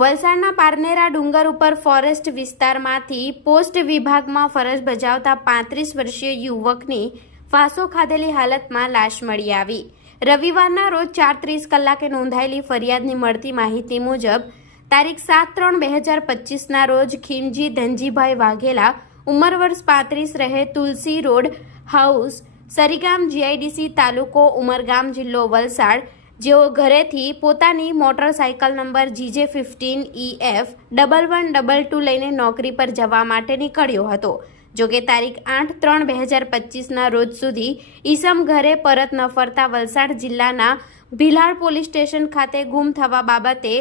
વલસાડના પારનેરા ડુંગર ઉપર ફોરેસ્ટ વિસ્તારમાંથી પોસ્ટ વિભાગમાં ફરજ બજાવતા 35 વર્ષીય યુવકની ફાંસો ખાધેલી હાલતમાં લાશ મળી આવી। રવિવારના રોજ 4:30 કલાકે નોંધાયેલી ફરિયાદની મળતી માહિતી મુજબ તારીખ 7/3/2025ના રોજ ખીમજી ધનજીભાઈ વાઘેલા ઉંમર વર્ષ 35 રહે તુલસી રોડ હાઉસ સરીગામ જીઆઈડીસી તાલુકો ઉમરગામ જિલ્લો વલસાડ જેઓ ઘરેથી પોતાની મોટરસાઇકલ નંબર GJ15EF 1122 લઈને નોકરી પર જવા માટે નીકળ્યો હતો। જોકે તારીખ 8/3/2025ના રોજ સુધી ઈસમ ઘરે પરત ન ફરતા વલસાડ જિલ્લાના ભીલાડ પોલીસ સ્ટેશન ખાતે ગુમ થવા બાબતે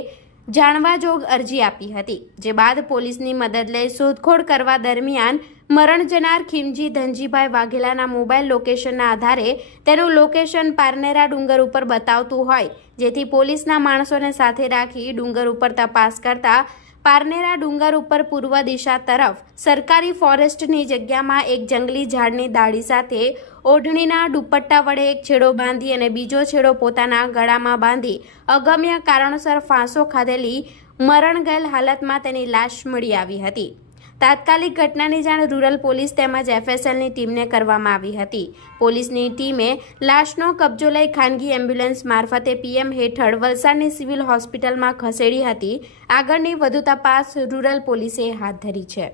જાણવાજોગ અરજી આપી હતી, જે બાદ પોલીસની મદદ લઈ શોધખોળ કરવા દરમિયાન મરણ જનાર ખીમજી ધનજીભાઈ વાઘેલાના મોબાઈલ લોકેશનના આધારે તેનું લોકેશન પારનેરા ડુંગર ઉપર બતાવતું હોય, જેથી પોલીસના માણસોને સાથે રાખી ડુંગર ઉપર તપાસ કરતા પારનેરા ડુંગર ઉપર પૂર્વ દિશા તરફ સરકારી ફોરેસ્ટની જગ્યામાં એક જંગલી ઝાડની ડાળી સાથે ઓઢણીના દુપટ્ટા વડે એક છેડો બાંધી અને બીજો છેડો પોતાના ગળામાં બાંધી અગમ્ય કારણોસર ફાંસો ખાધેલી મરણ ગયેલ હાલતમાં તેની લાશ મળી આવી હતી। તાત્કાલિક ઘટનાની જાણ રૂરલ પોલીસ તેમજ FSLની ટીમને કરવામાં આવી હતી। પોલીસની ટીમે લાશનો કબજો લઈ ખાનગી એમ્બ્યુલન્સ મારફતે PM હેઠળ વલસાડની સિવિલ હોસ્પિટલમાં ખસેડી હતી। આગળની વધુ તપાસ રૂરલ પોલીસે હાથ ધરી છે।